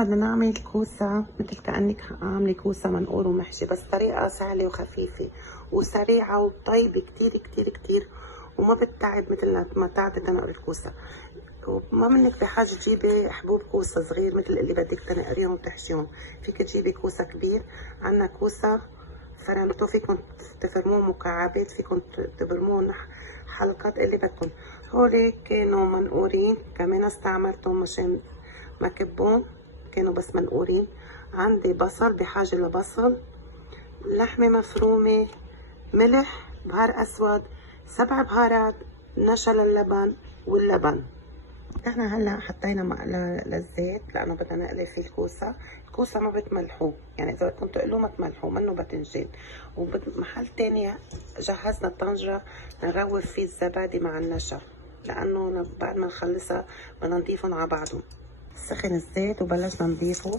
بدنا نعمل كوسة مثل كأنك عاملة كوسة منقور ومحشي، بس طريقة سهلة وخفيفة وسريعة وطيبة كتير كتير كتير، وما بتتعب مثل ما تعبت تنقر الكوسة. وما منك بحاجة تجيبي حبوب كوسة صغير مثل اللي بدك تنقريهم وتحشيهم، فيك تجيبي كوسة كبير. عنا كوسة فرمتو، فيكم تفرموه مكعبات، فيكم تبرموه حلقات اللي بدكم. هولي كانوا منقورين، كمان استعملتهم مشان ما كبون، كانوا بس منقورين. عندي بصل، بحاجة لبصل، لحمة مفرومة، ملح، بهار أسود، 7 بهارات، نشا للبن واللبن. احنا هلا حطينا مقلى للزيت لانه بدنا نقلي فيه الكوسه. الكوسه ما بتملحوه، يعني اذا بدكم تقلوه ما تملحوه، منه باذنجان. وبمحل تاني جهزنا طنجره نغوف فيه الزبادي مع النشا، لانه بعد ما نخلصها بدنا نضيفهم على بعضهم. سخن الزيت وبلشنا نضيفه.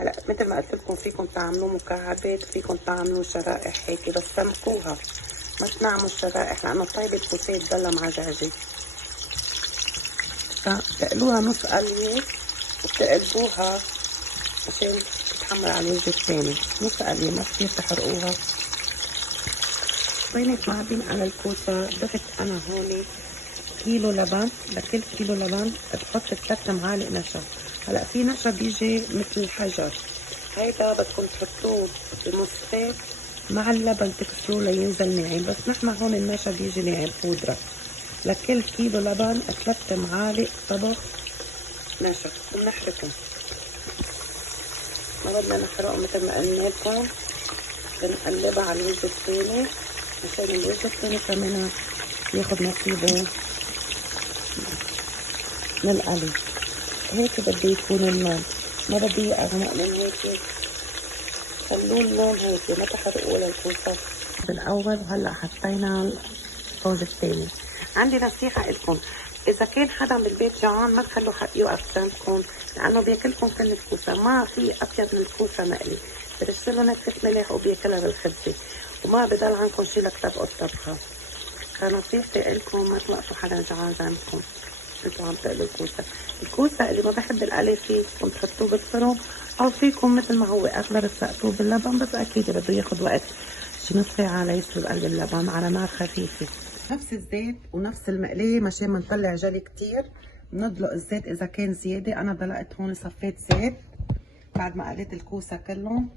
هلا مثل ما قلت لكم فيكم تعملوه مكعبات، فيكم تعملوه شرائح هيك، بس سمكوها ما تنعموا الشرائح لانه طيب الكوسه تضلها معجعجه. تقلوها نص قلية وبتقلبوها عشان تتحمر عليه الزيت تاني. نص قلية، ما كتير تحرقوها. بينت معدين على الكوسة. ضفت أنا هون كيلو لبن، لكل كيلو لبن بحط 3 معالق نشا. هلا في نشا بيجي مثل الحجر، هيدا بدكم تحطوه بمصفاة مع اللبن تكسروه لينزل ناعم، بس نحن هون النشا بيجي ناعم بودرة. لكل كيلو لبن 3 معالق طبخ نشا، وبنحركهم. ما بدنا نحرقه مثل ما قلنا لكم، بنقلبها على الوجه الثاني عشان الوجه الثاني كمان ياخد نصيبه من القلي. هيك بده يكون اللون، ما بدي اغمق من هيك، خلوه اللون هيك، ما تحرقوه للكوسه بالاول. هلا حطينا الصوص الثاني. عندي نصيحه لكم، اذا كان حدا بالبيت جوعان ما تخلوا حد يوقف جنبكم، لانه بياكلكم كل الكوسه. ما في ابيض من الكوسه مقلي، برشله نكهه ملح وبياكلها بالخبزه، وما بضل عنكم شي لتطبقوا الطبخه. فنصيحتي لكم ما توقفوا حدا جوعان جنبكم انتوا عم تقلوا الكوسه. الكوسه اللي ما بحب القلي فيكم تحطوه بالفرن، او فيكم مثل ما هو اخضر تسقطوه باللبن، بس اكيد بده ياخد وقت شي نص ساعه ليسلق قلب اللبن على نار خفيفه. نفس الزيت ونفس المقليه مشان ما نطلع جلي كتير. بندلق الزيت اذا كان زياده. انا دلقت هون صفيت زيت بعد ما قليت الكوسه كلهم،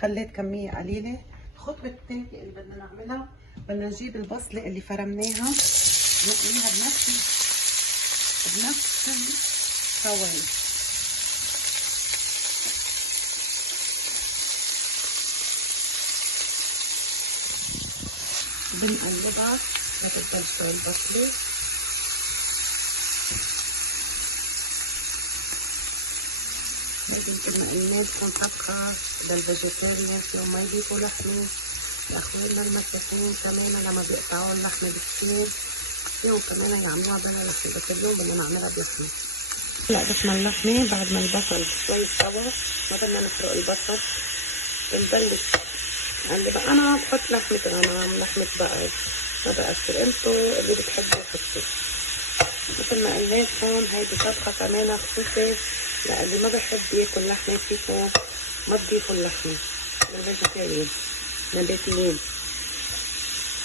خليت كميه قليله. الخطوه الثالثه اللي بدنا نعملها، بدنا نجيب البصله اللي فرمناها نقليها بنفس السوائل. بنقلبها لتتبل البصله. لازم كنا قلنا لكم طبخه للفيجيتيريان لو ما يضيفوا لحمه، لاخواننا المسيحيين كمان لما بيقطعوا اللحمه بالسكين فيهم كمان يعملوها بلا لحمه، بس اليوم بدنا نعملها بلحمه. هلا ضفنا اللحمه بعد ما البصل شوي استوى. ما بدنا نحرق البصل، بنبلش نقلبها. انا بحط لحمه غنم، لحمه بقر، ما بأثر، انتوا اللي بتحبوا حطوا. مثل ما قلنا لكم هيدي طبخه كمان خصوصي للي ما بحب ياكل لحمه، فيكم ما تضيفوا اللحمه للفيجيتيريان نباتيين.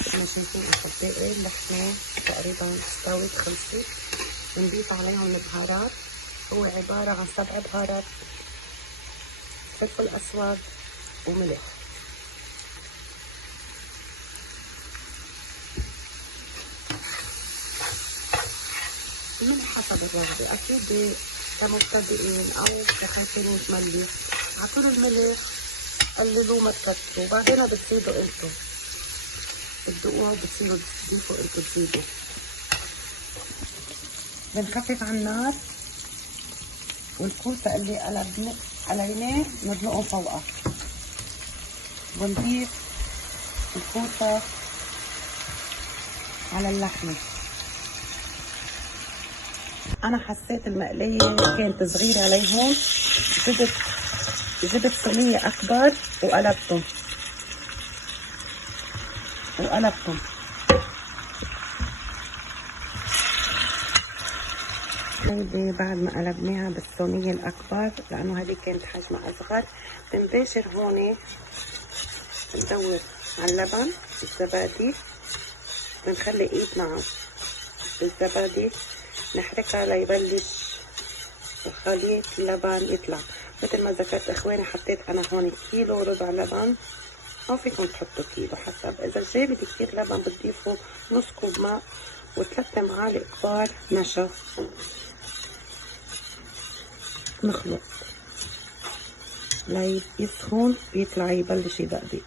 احنا شايفين احبائي اللحمه تقريبا استوت خلصت. بنضيف عليهم البهارات، هو عباره عن 7 بهارات، فلفل اسود وملح. من حسب الرغبه، اكيد كمبتدئين او كخايفين تملي عطوا الملح، قللوه ما تكتروا، وبعدين بتصيدوا انتوا تدوقوها وبتصيروا تضيفوا انتوا تزيدوا. بنخفف على النار، والكوسه اللي قليناه ندلقه فوقها. بنضيف الكوسه على اللحمه. انا حسيت المقليه كانت صغيره عليهم، جبت صينيه اكبر وقلبتهم هيدي بعد ما قلبناها بالصينية الأكبر لأنه هذه كانت حجمها أصغر، بنباشر هون ندور على اللبن الزبادي، بنخلي ايدنا بالزبادي نحركها ليبلش الخليط اللبن يطلع. مثل ما ذكرت اخواني حطيت انا هون كيلو ربع لبن، او فيكم تحطوا كيلو حسب. اذا جابت كتير لبن بتضيفوا نص كوب ماء و3 معالق كبار نشا. نخلط ليسخن يطلع يبلش يدقدق.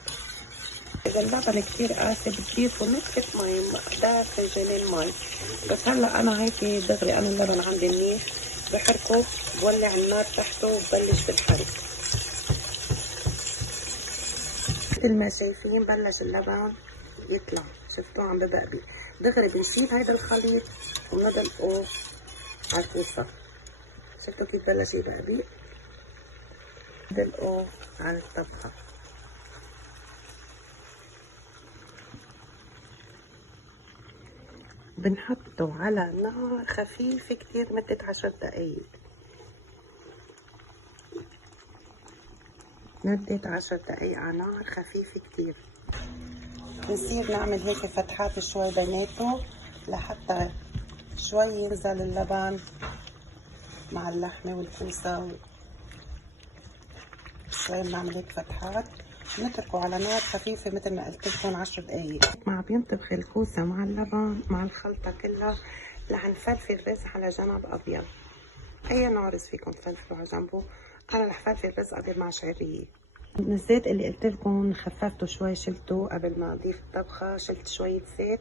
إذا اللبن كتير قاسي بتضيفوا نكهة مي، مقدار فنجانين مي. بس هلا أنا هيك دغري أنا اللبن عندي منيح بحركه، بولع النار تحته وببلش بالحرك. مثل ما شايفين بلش اللبن يطلع، شفتوه عم ببقبق. دغري بنشيل هيدا الخليط وبندلقه على الكوسة. شفتوا كيف بلش يبقبق؟ ندلقه على الطبخة. بنحطه على نار خفيفة كتير مدة 10 دقايق. مدة 10 دقايق على نار خفيفة كتير. بنصير نعمل هيك فتحات شوي بيناته لحتى شوي ينزل اللبن مع اللحمة والكوسة. شوي بنعمل هيك فتحات، نتركه على نار خفيفة مثل ما قلت لكم 10 دقايق. مع بينطبخ الكوسة مع اللبن مع الخلطة كلها رح نفلفل الرز على جنب أبيض. أي نوع رز فيكم تفلفلوا على جنبه. أنا رح فلفل رز أبيض مع شعرية. من الزيت اللي قلت لكم خففته شوي، شلته قبل ما أضيف الطبخة، شلت شوية زيت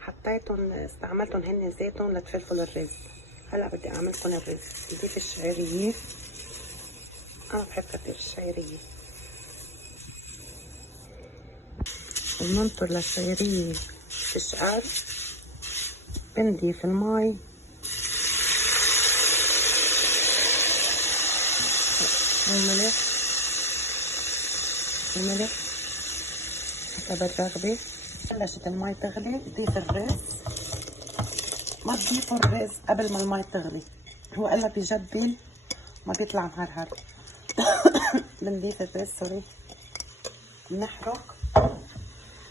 حطيتهم استعملتهم هن زيتهم لتفلفل الرز. هلا بدي أعملكم الرز. نضيف الشعرية، أنا بحب كتير الشعرية، وبننطر للشعرية تشقر. بنضيف المي، والملح حسب الرغبة. بلشت المي تغلي بضيف الرز. ما تضيفوا الرز قبل ما المي تغلي، هو قلب بجبل ما بيطلع مهرهر. بنضيف الرز سوري، بنحرك،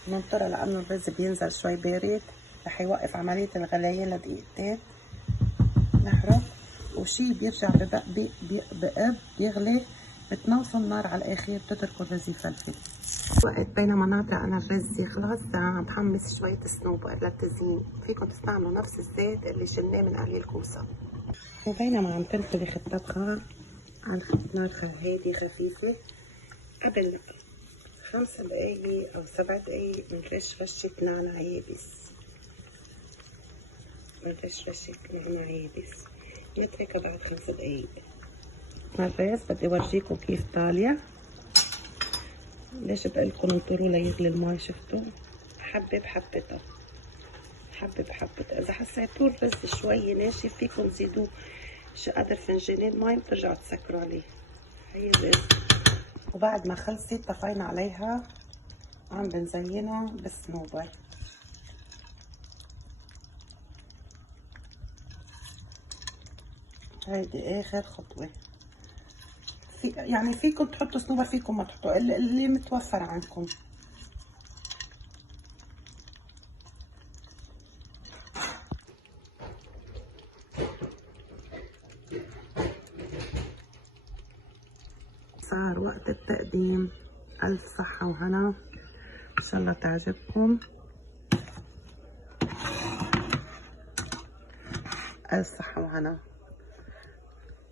بننطرها لأنه الرز بينزل شوي بارد، رح يوقف عملية الغليان لدقيقتين. نحرك وشي بيرجع ببقبق بقب بيغلي، بتنوصوا النار على الآخر، بتتركوا الرز يفلفل. وقت بينما ناطرة أنا الرز يخلص عم بحمص شوية صنوبر للتزيين. فيكم تستعملوا نفس الزيت اللي شلناه من قلي الكوسة. وبينما عم تنطبخ الطبخة على نار هادي خفيفة، قبل 5 دقايق أو 7 دقايق بنرش رشة نعناع يابس. نتركها بعد 5 دقايق. الرز بدي اورجيكم كيف طالع. ليش بقلكم انطروا ليغلي المي؟ شفتوا؟ حبة بحبتها، حبة بحبتها. إذا حسيتوا الرز شوي ناشف فيكم تزيدوه قدر فنجانين مي وترجعوا تسكروا عليه. هي الرز. وبعد ما خلصت طفينا عليها، عم بنزينها بالصنوبر. هيدي اخر خطوة. يعني فيكم تحطوا صنوبر، فيكم ما تحطوا، اللي متوفر عندكم. صار وقت التقديم. ألف صحة وهنا، إن شاء الله تعجبكم. ألف صحة وهنا.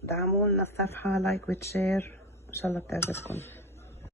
دعموا لنا الصفحة لايك وتشير، إن شاء الله بتعجبكم.